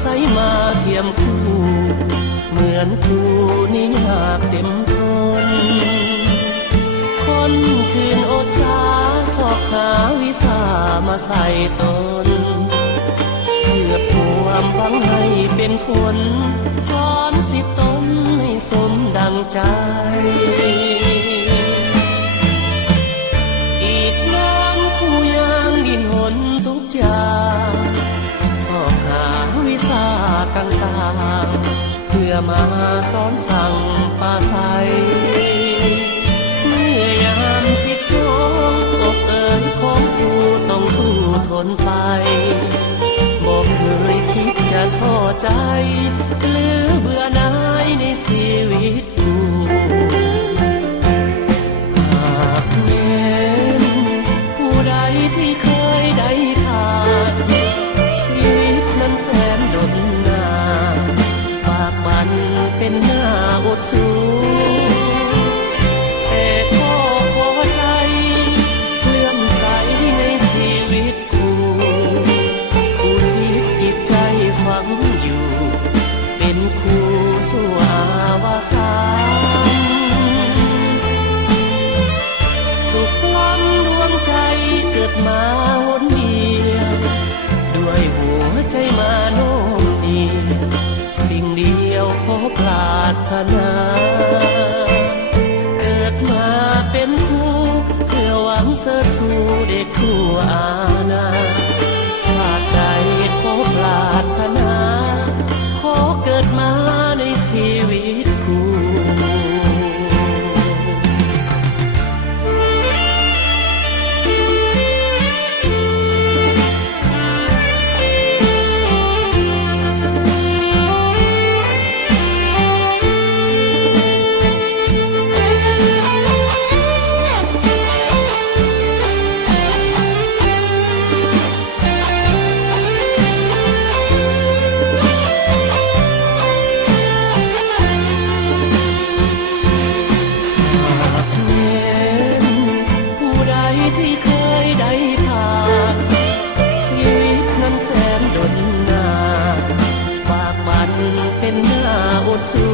ใสมาเทียมคู่เหมือนคู่นี้หากเต็มทนคนคืนอดสาสอกหาวิสามาใส่ตนเพื่อความหวังให้เป็นผลสอนสิตนให้สมดังใจอีกน้ำคู่ยางดินหนทุกอย่างสอกหาวิสาต่างๆเพื่อมาสอนสั่งปาใสเมื่อยามสิทธิ์น้องอกเอ๋ยของคู่ต้องสู้ทนไปบอกเคยคิดจะท้อใจหรือเบื่อหน่ายในชีวิตคู่หากแม้นผู้ใดที่เคยได้ผ่านชีวิตนั้นแสนดนนานปากมันเป็นหน้าอดสู้แต่ก็ขอใจเลื่อมใสในชีวิตคู่อุทิศจิตใจฝังอยู่เป็นคู่สู่อาวสานสุขล้ำดวงใจเกิดมาหนเดียวด้วยหัวใจมาโน้มเอียงสิ่งเดียวขอปรารถนาเกิดมาเป็นคู่เพื่อหวังเสริฐสู่เด็กคู่อาณาชาติใดขอปรารถนาขอเกิดมาในชีวิตคู่ที่เคยได้ผ่านชีวิตนั้นแสนดนนานปากมันเป็นหน้าอดสู้